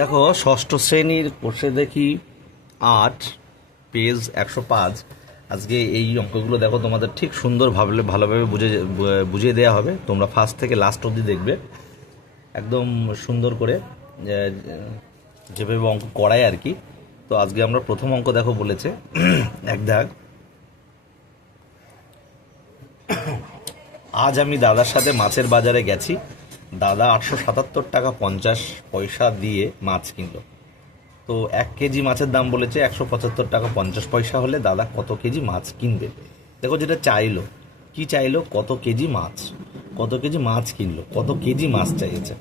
দেখো ষষ্ঠ শ্রেণীর কোর্সে দেখি ৮ পেজ ১০৫। আজকে এই অঙ্কগুলো দেখো তোমাদের ঠিক সুন্দর ভালোভাবে বুঝিয়ে দেওয়া হবে। তোমরা ফার্স্ট থেকে লাস্ট অবধি দেখবে একদম সুন্দর করে যেভাবে অঙ্ক করায় আর কি। তো আজকে আমরা প্রথম অঙ্ক দেখো বলেছে এক দাগ, আজ আমি দাদার সাথে মাছের বাজারে গেছি। দাদা ৮৭৭ টাকা ৫০ পয়সা দিয়ে মাছ কিনলো। তো ১ কেজি মাছের দাম বলেছে ১৭৫ টাকা ৫০ পয়সা হলে দাদা কত কেজি মাছ কিনবে। দেখো যেটা চাইলো, কি চাইলো, কত কেজি মাছ কিনলো, কত কেজি মাছ চাইছে।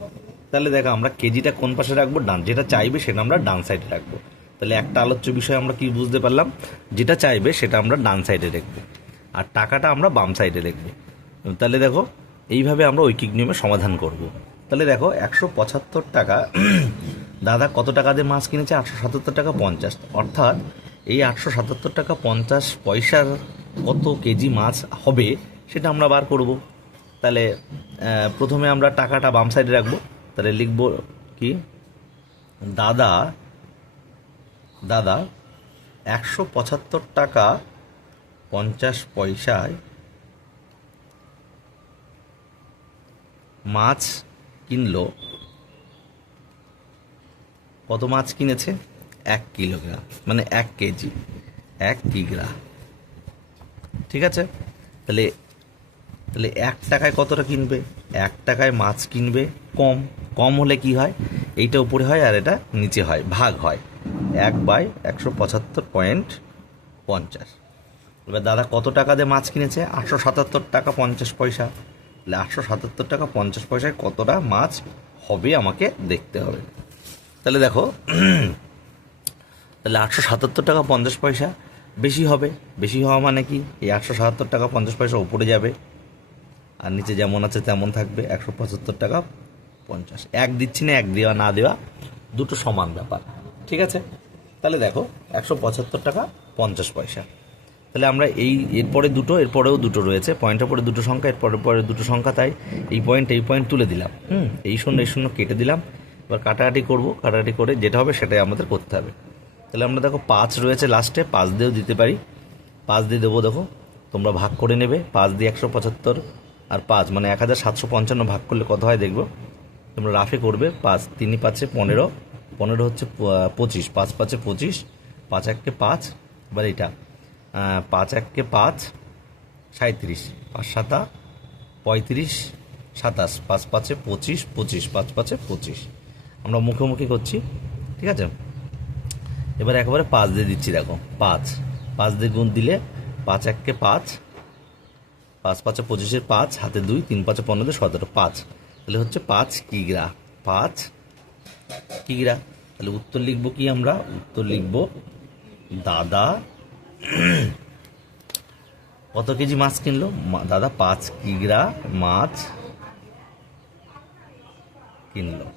তাহলে দেখো আমরা কেজিটা কোন পাশে রাখবো, ডান, যেটা চাইবে সেটা আমরা ডান সাইডে রাখবো। তাহলে একটা আলোচ্য বিষয় আমরা কি বুঝতে পারলাম, যেটা চাইবে সেটা আমরা ডান সাইডে রাখবো আর টাকাটা আমরা বাম সাইডে রাখবো। তাহলে দেখো এইভাবে আমরা ঐকিক নিয়মে সমাধান করব। তাহলে দেখো ১৭৫ টাকা দাদা কত টাকা দিয়ে মাছ কিনেছে, ৮৭৭ টাকা ৫০, অর্থাৎ এই ৮৭৭ টাকা ৫০ পয়সার কত কেজি মাছ হবে সেটা আমরা বার করব। তাহলে প্রথমে আমরা টাকাটা বাম সাইডে রাখবো। তাহলে লিখব কি, দাদা ১৭৫ টাকা ৫০ পয়সায় মাছ কিনলো। কত মাছ কিনেছে, ১ কিলোগ্রাম, মানে ১ কেজি, ১ কিগ্রা। ঠিক আছে, তাহলে ১ টাকায় কতটা কিনবে, ১ টাকায় মাছ কিনবে। কম হলে কি হয়, এইটা উপরে হয় আর এটা নিচে হয়, ভাগ হয় ১/১৭৫.৫০। এবার দাদা কত টাকা দিয়ে মাছ কিনেছে, ৮৭৭ টাকা ৫০ পয়সা। তাহলে ৮৭৭ টাকা ৫০ পয়সায় কতটা মাছ হবে আমাকে দেখতে হবে। তাহলে দেখো, তাহলে ৮৭৭ টাকা ৫০ পয়সা বেশি হবে। বেশি হওয়া মানে কি, এই ৮৭৭ টাকা ৫০ পয়সা উপরে যাবে আর নিচে যেমন আছে তেমন থাকবে ১৭৫ টাকা ৫০। এক দিচ্ছি না, এক দেওয়া না দেওয়া দুটো সমান ব্যাপার। ঠিক আছে, তাহলে দেখো ১৭৫ টাকা ৫০ পয়সা। তাহলে আমরা এরপরেও দুটো রয়েছে, পয়েন্টের পরে দুটো সংখ্যা, পরে দুটো সংখ্যা, তাই এই পয়েন্ট তুলে দিলাম। এই শূন্য কেটে দিলাম। এবার কাটাকাটি করে যেটা হবে সেটাই আমাদের করতে হবে। তাহলে আমরা দেখো ৫ রয়েছে লাস্টে, ৫ দিয়েও দিতে পারি, ৫ দিয়ে দেবো। দেখো তোমরা ভাগ করে নেবে, ৫ দিয়ে ১৭৫ আর ৫ মানে ১৭৫৫ ভাগ করলে কত হয় দেখবো, তোমরা রাফে করবে। ৫ ৩ ৫ ১৫, ১৫ হচ্ছে ২৫, ৫ ৫ ২৫, ৫ ১ ৫। এবার এটা ৫ ১ ৫, ৩৭, ৫ ৭ ৩৫, ২৭, ৫ ৫ ২৫, ২৫, ৫ ৫ ২৫। আমরা মুখোমুখি করছি, ঠিক আছে। এবার একেবারে ৫ দিয়ে দিচ্ছি। দেখো ৫ দিয়ে গুণ দিলে ৫ ১ ৫, ৫ ৫ ২৫, ৫ হাতে ২, ৩ ৫ ১৫, ১৭, ৫। তাহলে হচ্ছে ৫ কিগ্রা, ৫ কিগ্রা। তাহলে উত্তর লিখব কি, আমরা উত্তর লিখব দাদা কত কেজি মাছ কিনলো, দাদা ৫ কিগ্রা মাছ কিনলো।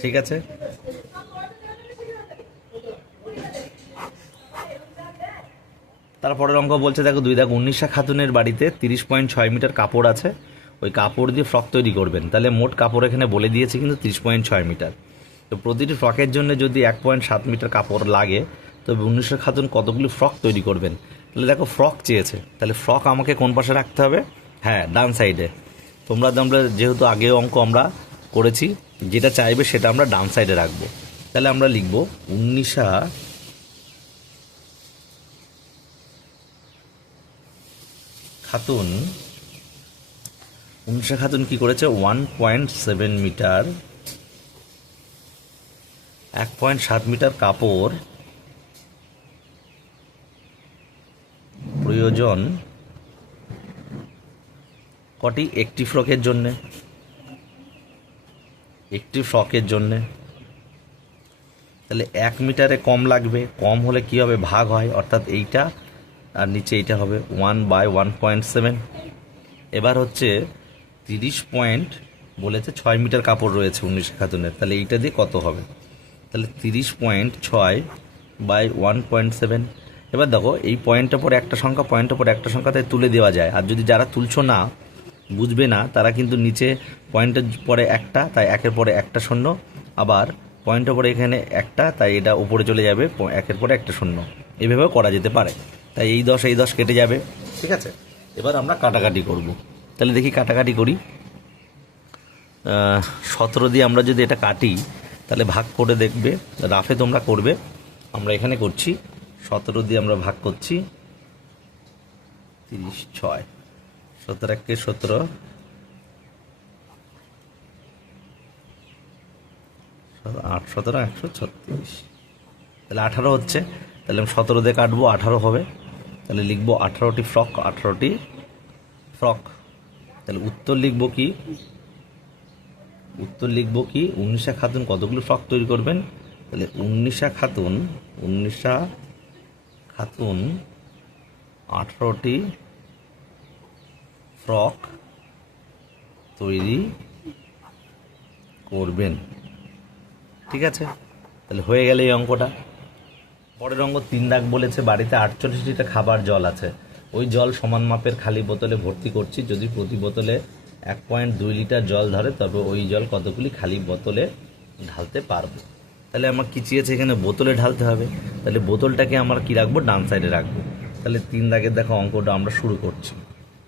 ঠিক আছে, তারপরের অঙ্ক বলছে দেখো ২ দাগ, ১৯ খাতুনের বাড়িতে ৩০.৬ মিটার কাপড় আছে, ওই কাপড় দিয়ে ফ্রক তৈরি করবেন। তাহলে মোট কাপড় এখানে বলে দিয়েছে কিন্তু ৩০.৬ মিটার। তো প্রতিটি ফ্রকের জন্য যদি ১.৭ মিটার কাপড় লাগে, তবে ১৯ খাতুন কতগুলি ফ্রক তৈরি করবেন। তাহলে দেখো ফ্রক চেয়েছে, তাহলে ফ্রক আমাকে কোন পাশে রাখতে হবে, হ্যাঁ ডান সাইডে। তোমরা যেহেতু আগে অঙ্ক আমরা করেছি, যেটা চাইবে সেটা আমরা ডান সাইডে রাখবো। তাহলে আমরা লিখব ১৯ খাতুন কি করেছে, 1.7 মিটার, ১.৭ মিটার কাপড় প্রয়োজন কটি, একটি ফ্রকের জন্যে। তাহলে ১ মিটারে কম লাগবে, কম হলে কি হবে, ভাগ হয়, অর্থাৎ এইটা আর নিচে এইটা হবে 1/1.7। এবার হচ্ছে ৩০.৬ মিটার কাপড় রয়েছে ১৯ খাতুনের, তাহলে এইটা দিয়ে কত হবে, তাহলে ৩০.৬/1.7। এবার দেখো এই পয়েন্টের পরে একটা সংখ্যা, তাই তুলে দেওয়া যায়। আর যদি যারা তুলছো না, বুঝবে না, তারা কিন্তু নিচে পয়েন্টের পরে একটা, তাই ১-এর পরে একটা শূন্য, আবার পয়েন্টের পরে এখানে একটা, তাই এটা উপরে চলে যাবে, একের পরে একটা শূন্য, এইভাবেও করা যেতে পারে। তাই এই 10 কেটে যাবে, ঠিক আছে। এবার আমরা কাটাকাটি করব। তাহলে দেখি কাটাকাটি করি। 17 দিয়ে আমরা যদি এটা কাটি তাহলে ভাগ করে দেখবে, রাফে তোমরা করবে, আমরা এখানে করছি। 17 দিয়ে আমরা ভাগ করছি, 30 6, 17 একে 17, 8 17 136, তাহলে 18 হচ্ছে। তাহলে আমি 17 দিয়ে কাটবো, 18 হবে। তাহলে লিখবো 18টি ফ্রক, 18টি ফ্রক। তাহলে উত্তর লিখবো কি, উন্নিশা খাতুন কতগুলো ফ্রক তৈরি করবেন? তাহলে উন্নিশা খাতুন 18টি ফ্রক তৈরি করবেন, ঠিক আছে। তাহলে হয়ে গেল এই অঙ্কটা। পরের অঙ্ক 3 দাগ বলেছে, বাড়িতে 48 লিটার খাবার জল আছে, ওই জল সমান মাপের খালি বোতলে ভর্তি করছি, যদি প্রতি বোতলে 1.2 লিটার জল ধরে তবে ওই জল কতগুলি খালি বোতলে ঢালতে পারবো। তাহলে আমার কি চেয়েছে, এখানে বোতলে ঢালতে হবে। তাহলে বোতলটাকে আমরা কি রাখবো, ডান সাইডে রাখবো। তাহলে 3 দাগের দেখো অঙ্কটা আমরা শুরু করছি।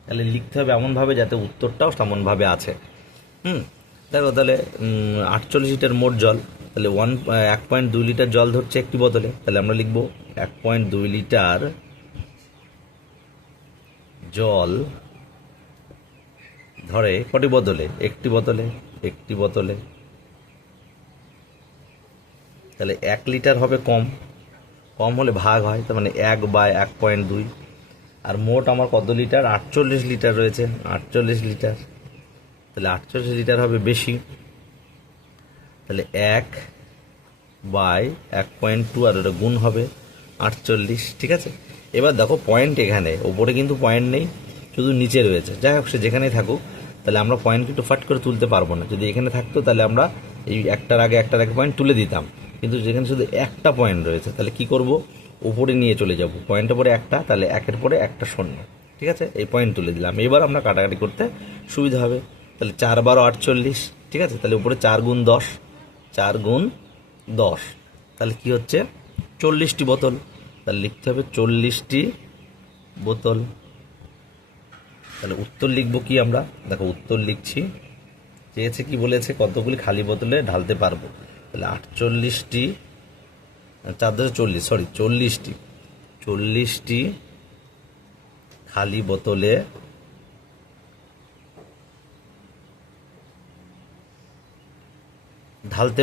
তাহলে লিখতে হবে এমনভাবে যাতে উত্তরটাও তেমনভাবে আছে। দেখো তাহলে 48 লিটার মোট জল, তাহলে 1.2 লিটার জল ধরছে একটি বোতলে, তাহলে আমরা লিখবো 1.2 লিটার জল ধরে কটি বোতলে, একটি বোতলে। তাহলে 1 লিটার হবে কম হলে ভাগ হয়, তার মানে 1/1.2। আর মোট আমার কত লিটার, 48 লিটার রয়েছে, 48 লিটার। তাহলে 48 লিটার হবে বেশি, তাহলে 1/1.2, আর ওটা গুণ হবে 48, ঠিক আছে। এবার দেখো পয়েন্ট এখানে ওপরে কিন্তু পয়েন্ট নেই, শুধু নিচে রয়েছে। যাই হোক, সে যেখানেই থাকুক, তাহলে আমরা পয়েন্ট কিন্তু ফাট করে তুলতে পারবো না। যদি এখানে থাকতো তাহলে আমরা এই একটার আগে পয়েন্ট তুলে দিতাম, কিন্তু যেখানে শুধু একটা পয়েন্ট রয়েছে, তাহলে কি করব, উপরে নিয়ে চলে যাব, পয়েন্টের পরে একটা, তাহলে একের পরে একটা শূন্য, ঠিক আছে। এই পয়েন্ট তুলে দিলাম। এবার আমরা কাটাকাটি করতে সুবিধা হবে। তাহলে 4 12 48, ঠিক আছে। তাহলে উপরে 4 গুণ 10, 4 গুণ 10, তাহলে কি হচ্ছে 40টি বোতল। তাহলে লিখতে হবে 40টি বোতল। তাহলে উত্তর লিখবো কি আমরা, দেখো উত্তর লিখছি, চেয়েছে কি বলেছে, কতগুলি খালি বোতলে ঢালতে পারবো। তাহলে 48টি, 40টি খালি বোতলে ঢালতে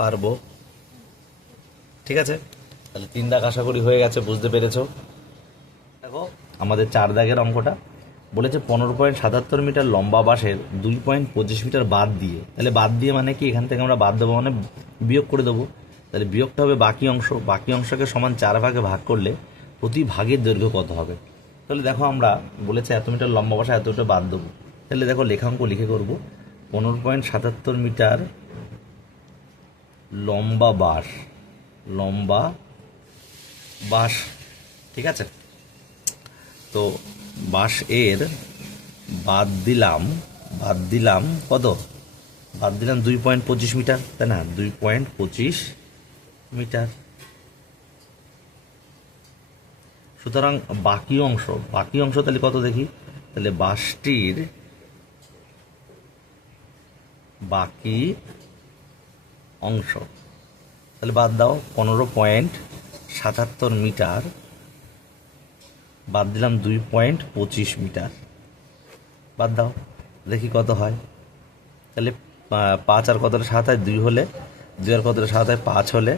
পারবো, ঠিক আছে। তাহলে 3 দাগ আশা করি হয়ে গেছে, বুঝতে পেরেছো। দেখো আমাদের 4 দাগের অঙ্কটা বলেছে 15.77 মিটার লম্বা বাঁশের 2.25 মিটার বাদ দিয়ে, তাহলে বাদ দিয়ে মানে কি, এখান থেকে আমরা বাদ দেবো মানে বিয়োগ করে দেবো। তাহলে বিয়োগটা হবে বাকি অংশকে সমান 4 ভাগে ভাগ করলে প্রতি ভাগের দৈর্ঘ্য কত হবে। তাহলে দেখো আমরা বলেছে এত মিটার লম্বা বাঁশ, এতটা বাদ দেবো। তাহলে দেখো লেখাঙ্ক লিখে করবো, 15.77 মিটার লম্বা বাঁশ, ঠিক আছে। তো বাঁশ এর বাদ দিলাম কত, বাদ দিলাম 2.25 মিটার, তাই না, 2.25 মিটার। সুতরাং বাকি অংশ তাহলে কত দেখি, তাহলে বাঁশটির বাকি অংশ, তাহলে বাদ দাও 15.77 মিটার, বাদ দিলাম 2.25 মিটার, বাদ দাও দেখি কত হয়। তাহলে 5 আর কত হলে 7 হয়, 2 হলে, 2 আর কত হলে 7 হয়, 5 হলে,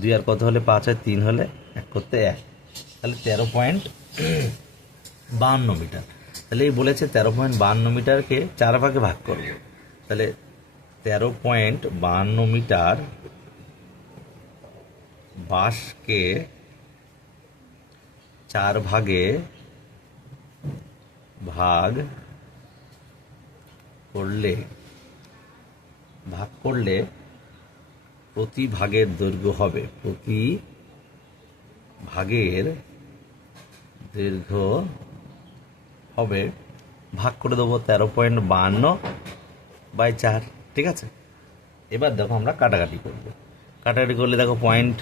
2 আর কত হলে 5 হয়, 3 হলে, 1 করতে 1, তাহলে 13.52 মিটার। তাহলে এই বলেছে 13.52 মিটারকে 4 ভাগে ভাগ করব। তাহলে 13.52 মিটার বাঁশকে 4 ভাগে ভাগ করলে প্রতি ভাগের দৈর্ঘ্য হবে, ভাগ করে দেবো 13.52/4। ঠিক আছে। এবার দেখো আমরা কাটাকাটি করব। কাটাকাটি করলে দেখো পয়েন্ট,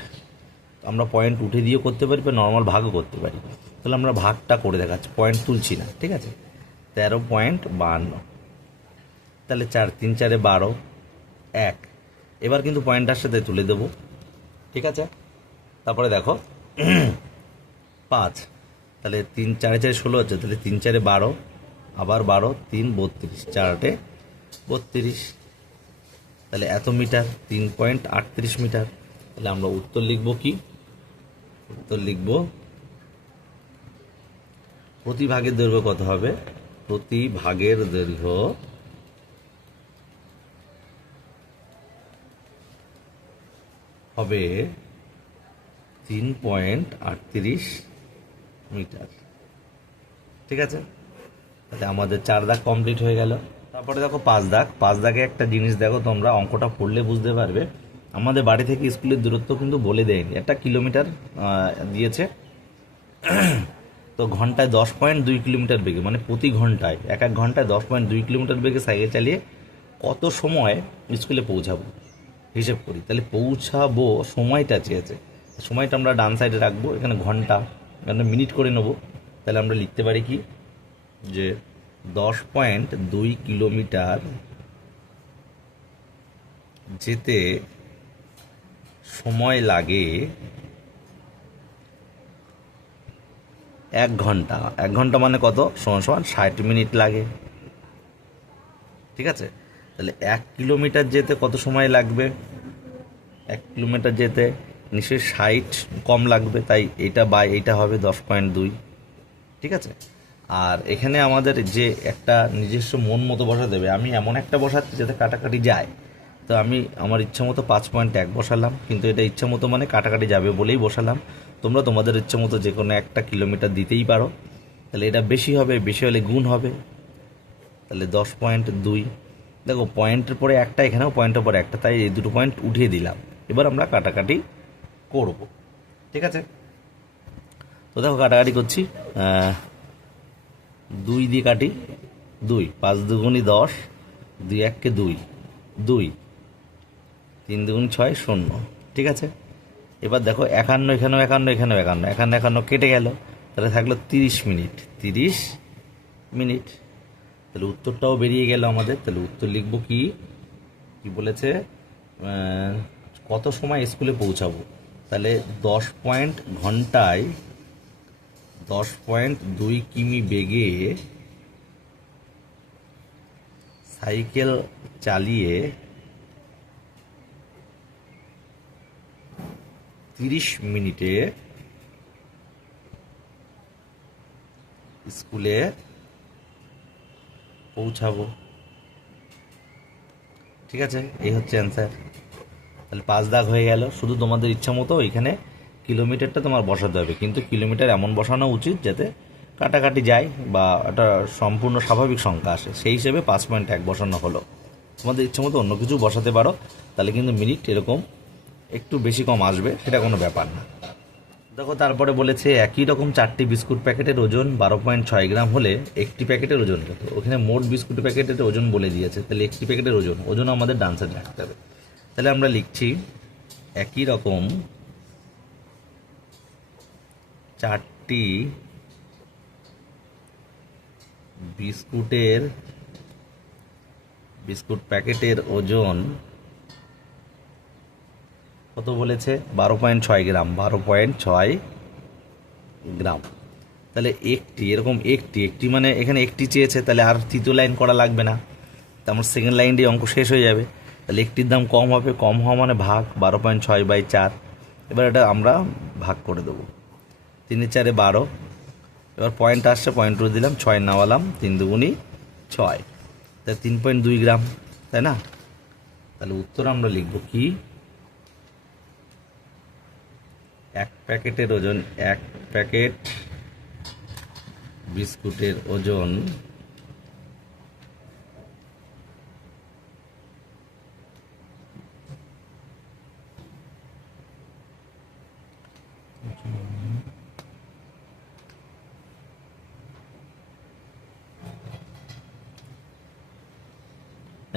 আমরা পয়েন্ট উঠে দিয়েও করতে পারি বা নর্মাল ভাগও করতে পারি। তাহলে আমরা ভাগটা করে দেখাচ্ছি, পয়েন্ট তুলছি না, ঠিক আছে। 13.52, তাহলে 4 3 4 12 1। এবার কিন্তু পয়েন্টটার সাথে তুলে দেবো, ঠিক আছে। তারপরে দেখো 5, তাহলে 3 4 4 16 হচ্ছে, তাহলে 3 4 12, আবার 12 3 32, 4 32, তাহলে এত মিটার, 3.38 মিটার। তাহলে আমরা উত্তর লিখব কি? উত্তর লিখব প্রতি ভাগের দৈর্ঘ্য কত হবে? প্রতি ভাগের দৈর্ঘ্য হবে 3.38 মিটার, ঠিক আছে। তাহলে আমাদের 4 দাগ কমপ্লিট হয়ে গেল। তারপরে দেখো 5 দাগ। 5 দাগে একটা জিনিস দেখো, তোমরা অঙ্কটা পড়লে বুঝতে পারবে। আমাদের বাড়ি থেকে স্কুলের দূরত্ব কিন্তু বলে দেয়নি, 1 কিলোমিটার দিয়েছে। তো ঘন্টায় 10.2 কিলোমিটার বেগে, মানে প্রতি ঘন্টায় এক ঘন্টায় 10.2 কিলোমিটার বেগে সাইকেল চালিয়ে কত সময় স্কুলে পৌঁছাবো হিসেব করি। তাহলে পৌঁছাবো সময়টা চেয়েছে, সময়টা আমরা ডান সাইডে রাখবো, এখানে ঘন্টা, এখানে মিনিট করে নেবো। তাহলে আমরা লিখতে পারি কি, যে 10.2 কিলোমিটার যেতে সময় লাগে 1 ঘন্টা। 1 ঘন্টা মানে কত? সমান সমান 60 মিনিট লাগে, ঠিক আছে। তাহলে 1 কিলোমিটার যেতে কত সময় লাগবে? 1 কিলোমিটার যেতে নিশ্চয়ই 60 কম লাগবে, তাই এইটা বাই এইটা হবে 10.2, ঠিক আছে। আর এখানে আমাদের যে একটা নিজস্ব মন মতো বসা দেবে, আমি এমন একটা বসাচ্ছি যাতে কাটাকাটি যায়। তো আমি আমার ইচ্ছা মতো 5.1 বসালাম, কিন্তু এটা ইচ্ছা মতো মানে কাটাকাটি যাবে বলেই বসালাম। তোমরা তোমাদের ইচ্ছা মতো যে কোনো একটা কিলোমিটার দিতেই পারো। তাহলে এটা বেশি হবে, বেশি হলে গুণ হবে। তাহলে 10.2, দেখো পয়েন্টের পরে একটা, এখানেও পয়েন্টের পরে একটা, তাই এই দুটো পয়েন্ট উঠিয়ে দিলাম। এবার আমরা কাটাকাটি করব, ঠিক আছে। তো দেখো কাটাকাটি করছি, 2 দিয়ে কাটি, 2 5 দুগুণি 10, 2 1 2, 2 3 দুগুণ 6 0, ঠিক আছে। এবার দেখো 51, এখানেও 51, এখানেও 51, 51 51 কেটে গেল, তাহলে থাকলো 30 মিনিট, 30 মিনিট। তাহলে উত্তরটাও বেরিয়ে গেল আমাদের। তাহলে উত্তর লিখব কি, কি বলেছে, কত সময় স্কুলে পৌঁছাবো। তাহলে 10.2 কিমি বেগে সাইকেল চালিয়ে 30 মিনিটে স্কুলে পৌঁছাবো, ঠিক আছে। এই হচ্ছে অ্যান্সার। তাহলে 5 দাগ হয়ে গেল। শুধু তোমাদের ইচ্ছা মতো এখানে কিলোমিটারটা তোমার বসাতে হবে, কিন্তু কিলোমিটার এমন বসানো উচিত যাতে কাটাকাটি যায় বা একটা সম্পূর্ণ স্বাভাবিক সংখ্যা আসে, সেই হিসেবে 5.1 বসানো হলো। তোমাদের ইচ্ছা মতো অন্য কিছু বসাতে পারো, তাহলে কিন্তু মিনিট এরকম একটু বেশি কম আসবে, সেটা কোনো ব্যাপার না। দেখো তারপরে বলেছে একই রকম 4টি বিস্কুট প্যাকেটের ওজন 12.6 গ্রাম হলে একটি প্যাকেটের ওজন কত। ওখানে মোট বিস্কুট প্যাকেটের ওজন বলে দিয়েছে, তাহলে একটি প্যাকেটের ওজন আমাদের ডান সাইডে রাখতে হবে। তাহলে আমরা লিখছি একই রকম 4টি বিস্কুট প্যাকেটের ওজন কত বলেছে? 12.6 গ্রাম, 12.6 গ্রাম। তাহলে একটি, এরকম একটি মানে এখানে একটি চেয়েছে, তাহলে আর তৃতীয় লাইন করা লাগবে না, তো আমার সেকেন্ড লাইন দিয়ে অঙ্ক শেষ হয়ে যাবে। তাহলে একটির দাম কম হবে, কম হওয়া মানে ভাগ 12.6/4। এবার এটা আমরা ভাগ করে দেবো, 3 4 12। এবার পয়েন্ট আসছে, পয়েন্ট করে দিলাম, 6 নামালাম, 3 দুগুণি 6, তাই 3.2 গ্রাম, তাই না। তাহলে উত্তর আমরা লিখব কি, এক প্যাকেটের ওজন, এক প্যাকেট বিস্কুটের ওজন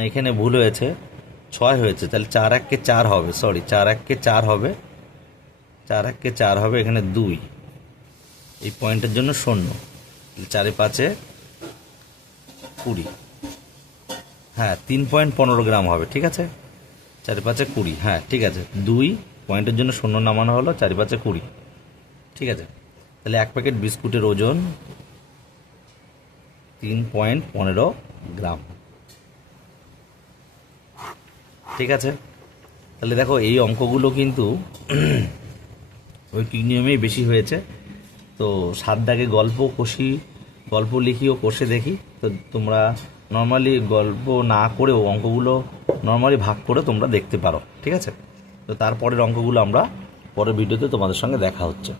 এখানে ভুল হয়েছে, ছয় হয়েছে, তাহলে 4 1 কে 4 হবে, সরি 4 1 কে 4 হবে, 4 1 কে 4 হবে, এখানে 2, এই পয়েন্টের জন্য 0, 4 5 20, হ্যাঁ 3.15 গ্রাম হবে, ঠিক আছে, 4 5 20, হ্যাঁ ঠিক আছে, 2 পয়েন্টের জন্য 0 নামানো হলো, 4 5 20, ঠিক আছে। তাহলে এক প্যাকেট বিস্কুটের ওজন 3.15 গ্রাম, ঠিক আছে। তাহলে দেখো এই অঙ্কগুলো কিন্তু ওই কি নিয়মেই বেশি হয়েছে। তো 7 দাগে গল্প লিখি ও কষে দেখি। তো তোমরা নর্মালি গল্প না করেও অঙ্কগুলো নর্মালি ভাগ করে তোমরা দেখতে পারো, ঠিক আছে। তো তারপরের অঙ্কগুলো আমরা পরের ভিডিওতে তোমাদের সঙ্গে দেখা হচ্ছে।